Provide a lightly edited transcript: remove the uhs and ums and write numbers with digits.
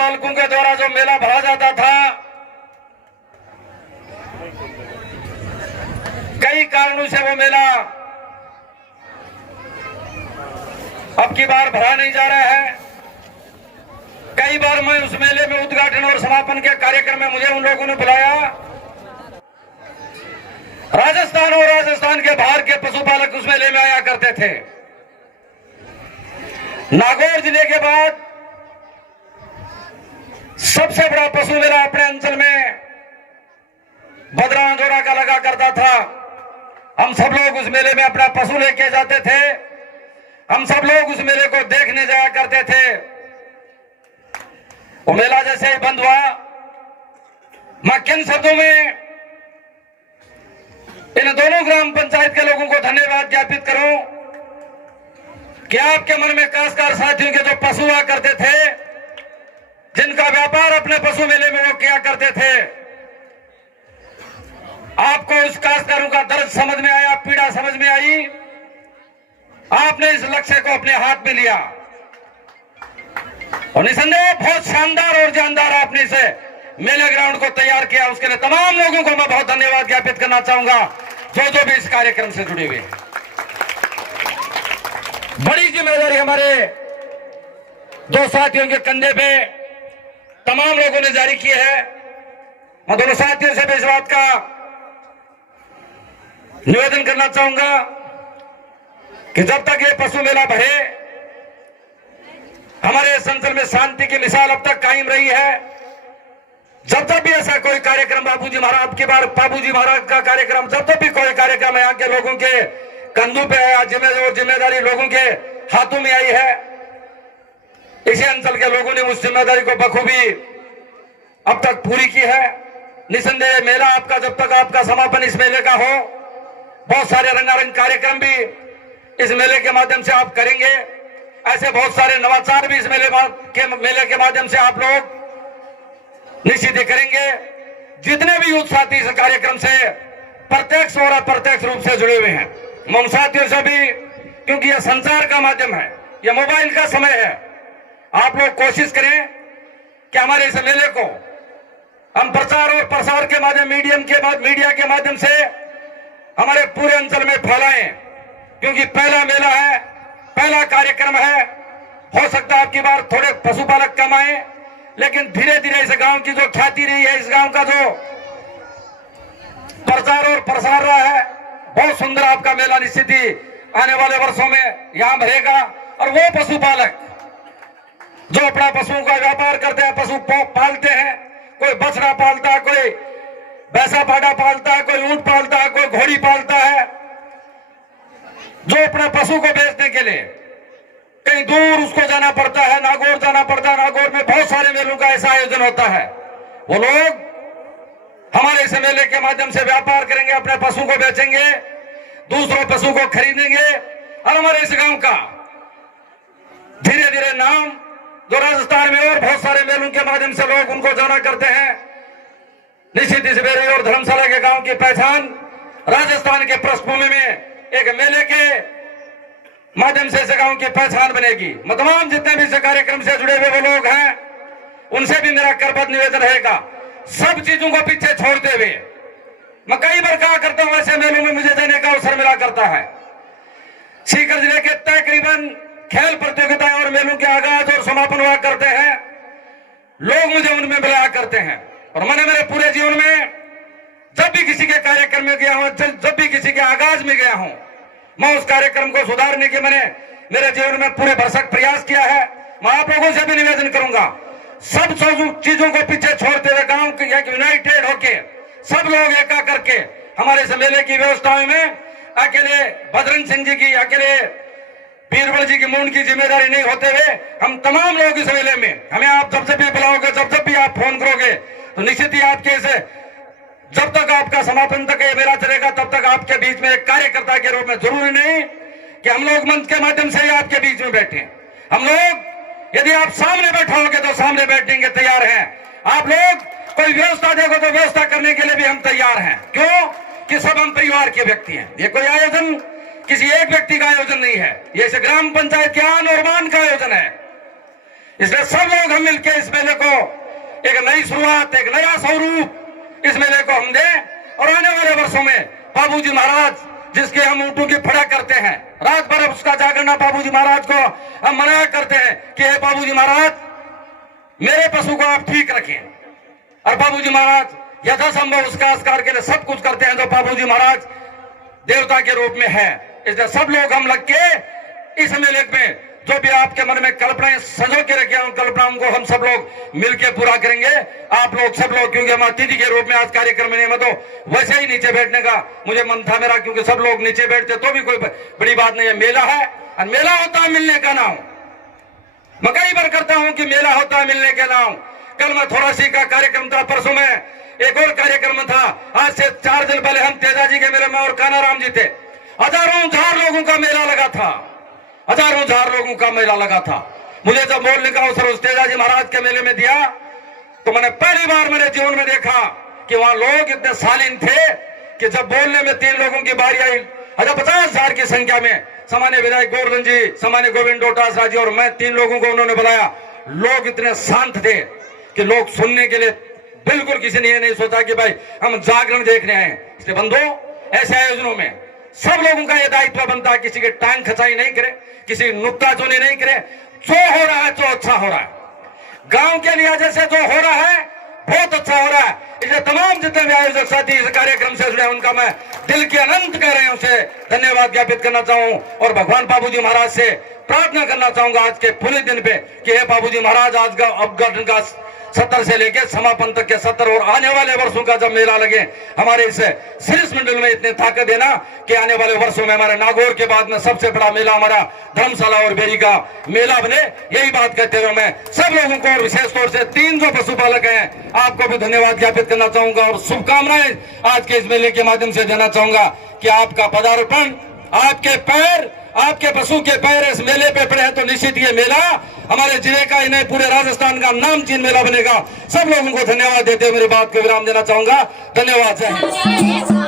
पशुपालकों के द्वारा जो मेला भरा जाता था, कई कारणों से वो मेला अब की बार भरा नहीं जा रहा है। कई बार मैं उस मेले में उद्घाटन और समापन के कार्यक्रम में मुझे उन लोगों ने बुलाया। राजस्थान और राजस्थान के बाहर के पशुपालक उस मेले में आया करते थे। नागौर जिले के बाद सबसे बड़ा पशु मेला अपने अंचल में बदरांजोरा का लगा करता था। हम सब लोग उस मेले में अपना पशु लेके जाते थे। हम सब लोग उस मेले को देखने जाया करते थे। वो मेला जैसे ही बंद हुआ, मैं किन शब्दों में इन दोनों ग्राम पंचायत के लोगों को धन्यवाद ज्ञापित करूं कि आपके मन में काश्तकार साथियों के जो पशु हुआ करते थे, जिनका व्यापार अपने पशु मेले में वो किया करते थे, आपको उस काश्तकारों का दर्द समझ में आया, पीड़ा समझ में आई। आपने इस लक्ष्य को अपने हाथ में लिया और निसंदेह बहुत शानदार और जानदार आपने इसे मेले ग्राउंड को तैयार किया। उसके लिए तमाम लोगों को मैं बहुत धन्यवाद ज्ञापित करना चाहूंगा जो भी इस कार्यक्रम से जुड़े हुए। बड़ी जिम्मेदारी हमारे दो साथियों के कंधे पे तमाम लोगों ने जारी की है। मैं दोनों साथियों से भी इस बात का निवेदन करना चाहूंगा कि जब तक ये पशु मेला भरे, हमारे संचल में शांति की मिसाल अब तक कायम रही है। जब भी ऐसा कोई कार्यक्रम बाबूजी महाराज, अब की बार बाबूजी महाराज का कार्यक्रम, जब भी कोई कार्यक्रम यहाँ के लोगों के कंधों पे है, जिम्मेदारी लोगों के हाथों में आई है, इसी अंचल के लोगों ने उस जिम्मेदारी को बखूबी अब तक पूरी की है। निसंदेह मेला आपका, जब तक आपका समापन इस मेले का हो, बहुत सारे रंगारंग कार्यक्रम भी इस मेले के माध्यम से आप करेंगे। ऐसे बहुत सारे नवाचार भी इस मेले के माध्यम से आप लोग निश्चित ही करेंगे। जितने भी यूथ साथी इस कार्यक्रम से प्रत्यक्ष और अप्रत्यक्ष रूप से जुड़े हुए हैं, मैं उन साथियों से भी, क्योंकि यह संचार का माध्यम है, यह मोबाइल का समय है, आप लोग कोशिश करें कि हमारे इस मेले को हम प्रचार और प्रसार के माध्यम, मीडिया के माध्यम से हमारे पूरे अंचल में फैलाएं, क्योंकि पहला मेला है, पहला कार्यक्रम है। हो सकता है आपकी बार थोड़े पशुपालक कम आए, लेकिन धीरे धीरे इस गांव की जो ख्याति रही है, इस गांव का जो प्रचार और प्रसार रहा है, बहुत सुंदर आपका मेला निश्चित ही आने वाले वर्षों में यहां भरेगा। और वो पशुपालक जो अपना पशुओं का व्यापार करते हैं, पशु पालते हैं, कोई बछड़ा पालता है, कोई भैंसा पाड़ा पालता है, कोई ऊंट पालता है, कोई घोड़ी पालता है, जो अपने पशु को बेचने के लिए कहीं दूर उसको जाना पड़ता है, नागौर जाना पड़ता है। नागौर में बहुत सारे मेलों का ऐसा आयोजन होता है। वो लोग हमारे इस मेले के माध्यम से व्यापार करेंगे, अपने पशु को बेचेंगे, दूसरों पशु को खरीदेंगे और हमारे इस गांव का धीरे धीरे नाम, जो राजस्थान में और बहुत सारे मेलों के माध्यम से लोग उनको जाना करते हैं, निश्चित इस बेरी और धर्मशाला के गांव की पहचान राजस्थान के पृष्ठभूमि में एक मेले के माध्यम से इस गांव की पहचान बनेगी। मैं तमाम जितने भी इस कार्यक्रम से जुड़े हुए वो लोग हैं, उनसे भी मेरा करबद्ध निवेदन रहेगा, सब चीजों को पीछे छोड़ते हुए, मैं कई बार कहा करता हूं ऐसे मेलों में मुझे जाने का अवसर मिला करता है। सीकर जिले के तकरीबन खेल प्रतियोगिताएं और मेलों के आगाज और समापन हुआ करते हैं, लोग मुझे उनमें बुलाया करते हैं। और मैंने मेरे पूरे जीवन में जब भी किसी के कार्यक्रम में गया हूं, जब भी किसी के आगाज में गया हूं, मैं उस कार्यक्रम को सुधारने के मैंने मेरे जीवन में पूरे भरसक प्रयास किया है। मैं आप लोगों से भी निवेदन करूंगा, सब चीजों को पीछे छोड़ते हुए गांव के यूनाइटेड होके सब लोग एका करके हमारे इस मेले की व्यवस्थाओं में अकेले बजरंग सिंह जी की, अकेले बीरबल जी की मूंड की जिम्मेदारी नहीं होते हुए हम तमाम लोग इस मेले में, हमें आप जब भी बुलाओगे, जब भी आप फोन करोगे, तो निश्चित ही आपके इसे, जब तक आपका समापन तक ये मेला चलेगा, तब तक आपके बीच में एक कार्यकर्ता के रूप में, जरूरी नहीं कि हम लोग मंच के माध्यम से ही आपके बीच में बैठे। हम लोग यदि आप सामने बैठोगे तो सामने बैठने के तैयार हैं। आप लोग कोई व्यवस्था देखो तो व्यवस्था करने के लिए भी हम तैयार हैं। क्यों? कि सब हम परिवार के व्यक्ति हैं। ये कोई आयोजन किसी एक व्यक्ति का आयोजन नहीं है, ये ग्राम पंचायत के आन और मान का आयोजन है। इसलिए सब लोग हम मिलकर इस मेले को एक नई शुरुआत, एक नया स्वरूप इस मेले को हम दें और आने वाले वर्षों में बाबूजी महाराज जिसके हम ऊँटों की फड़ा करते हैं, रात भर उसका जागरना बाबूजी महाराज को हम मनाया करते हैं कि हे बाबूजी महाराज मेरे पशु को आप ठीक रखें, और बाबूजी महाराज यथासंभव उसका संस्कार के लिए सब कुछ करते हैं जो बाबूजी महाराज देवता के रूप में है। इसलिए सब लोग हम लग के इस मेले में जो भी आपके मन में कल्पनाएं सजो के रखे उन कल्पनाओं को हम सब लोग मिलकर पूरा करेंगे। आप लोग सब लोग, क्योंकि हम अतिथि के रूप में आज कार्यक्रम में तो वैसे ही नीचे बैठने का मुझे मन था मेरा, क्योंकि सब लोग नीचे बैठते तो भी कोई बड़ी बात नहीं है। मेला है और मेला होता है मिलने का नाम। मैं कई बार करता हूं कि मेला होता है मिलने के नाम। कल मैं थोड़ा सी का कार्यक्रम था, परसों में एक और कार्यक्रम था, आज से 4 दिन पहले हम तेजाजी के मेले में और कानाराम जी थे। हजारों हजार लोगों का मेला लगा था, हजारों हजार लोगों का मेला लगा था। मुझे जब बोलने का अवसर उस तेजाजी महाराज के मेले में दिया तो मैंने पहली बार मेरे जीवन में देखा कि वहां लोग इतने शालीन थे कि जब बोलने में 3 लोगों की बारी आई, 50,000 की संख्या में सामान्य विधायक गोवर्धन जी, सामान्य गोविंद डोटासरा जी और मैं 3 लोगों को उन्होंने बुलाया। लोग इतने शांत थे कि लोग सुनने के लिए बिल्कुल किसी ने ये नहीं सोचा कि भाई हम जागरण देखने आए। इसलिए बंधु, ऐसे आयोजनों में सब लोगों का यह दायित्व बनता है, किसी के टांग खचाई नहीं करे, किसी नुक्ताचोनी नहीं करे। जो हो रहा है जो अच्छा हो रहा है, गांव के लिए जैसे जो हो रहा है बहुत अच्छा हो रहा है। इसलिए तमाम जितने भी आयोजक साथी इस कार्यक्रम से जुड़े उनका मैं दिल के अनंत कह रहे हैं उसे धन्यवाद ज्ञापित करना चाहूं और भगवान बाबूजी महाराज से प्रार्थना करना चाहूंगा आज के पुण्य दिन पे कि हे बाबूजी महाराज आज का उद्घाटन का 70 से लेकर समापन तक के 70 और आने वाले वर्षों का जब मेला लगे हमारे इस शीर्ष मंडल में इतने ताकत देना कि आने वाले वर्षों में हमारे नागौर के बाद में सबसे बड़ा मेला हमारा धर्मशाला और बेरी का मेला बने। यही बात कहते हुए मैं सब लोगों को और विशेष तौर से 3 जो पशुपालक हैं आपको भी धन्यवाद ज्ञापित करना चाहूंगा और शुभकामनाएं आज के इस मेले के माध्यम से देना चाहूंगा कि आपका पदार्पण, आपके पैर, आपके पशु के पैर इस मेले पे पड़े हैं तो निश्चित ये मेला हमारे जिले का, इन्हें पूरे राजस्थान का नामचीन मेला बनेगा। सब लोगों को धन्यवाद देते हुए मेरी बात को विराम देना चाहूंगा। धन्यवाद।